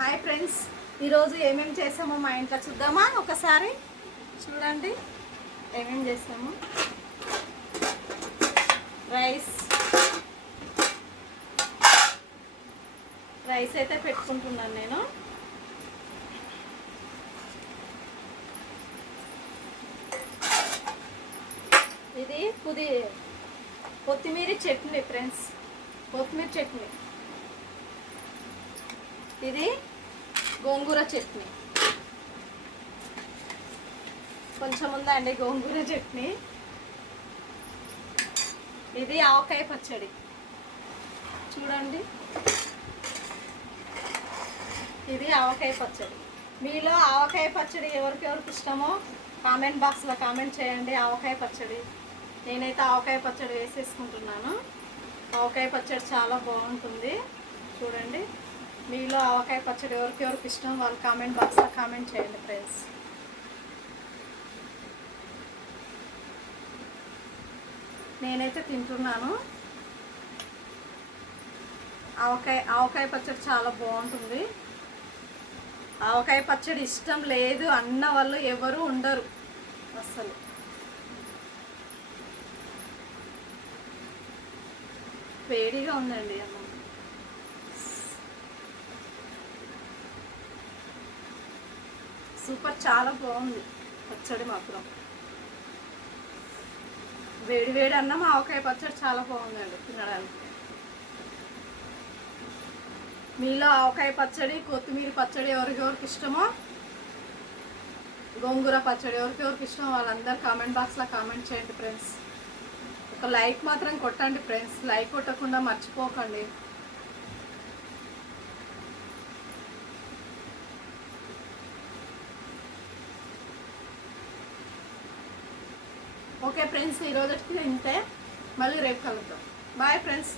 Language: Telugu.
హాయ్ ఫ్రెండ్స్, ఈరోజు ఏమేమి చేసామో మా ఇంట్లో చూద్దామా? ఒకసారి చూడండి ఏమేమి చేసాము. రైస్ అయితే పెట్టుకుంటున్నాను నేను. ఇది కొత్తిమీర చట్నీ ఫ్రెండ్స్, కొత్తిమీర చట్నీ. ఇది గోంగూర చట్నీ, కొంచెం ఉందండి గోంగూర చట్నీ. ఇది ఆవకాయ పచ్చడి చూడండి. ఇది ఆవకాయ పచ్చడి. మీలో ఆవకాయ పచ్చడి ఎవరికెవరికి ఇష్టమో కామెంట్ బాక్స్లో కామెంట్ చేయండి. ఆవకాయ పచ్చడి, నేనైతే ఆవకాయ పచ్చడి వేసేసుకుంటున్నాను. ఆవకాయ పచ్చడి చాలా బాగుంటుంది చూడండి. మీలో ఆవకాయ పచ్చడి ఎవరికి ఇష్టం వాళ్ళు కామెంట్ బాక్స్లో కామెంట్ చేయండి ఫ్రెండ్స్. నేనైతే తింటున్నాను. ఆవకాయ పచ్చడి చాలా బాగుంటుంది. ఆవకాయ పచ్చడి ఇష్టం లేదు అన్న వాళ్ళు ఎవరు ఉండరు అసలు. వేడిగా ఉందండి అన్నం. సూపర్, చాలా బాగుంది పచ్చడి మాత్రం. వేడి వేడి అన్నం ఆవకాయ పచ్చడి చాలా బాగుందండి తినడానికి. మీలో ఆవకాయ పచ్చడి, కొత్తిమీర పచ్చడి ఎవరికి ఇష్టమో, గోంగూర పచ్చడి ఎవరికి ఇష్టమో వాళ్ళందరూ కామెంట్ బాక్స్లో కామెంట్ చేయండి ఫ్రెండ్స్. ఒక లైక్ మాత్రం కొట్టండి ఫ్రెండ్స్, లైక్ కొట్టకుండా మర్చిపోకండి. ఓకే ఫ్రెండ్స్, ఈరోజుకి ఇంతే. మళ్ళీ రేపు కలుద్దాం. Bye friends.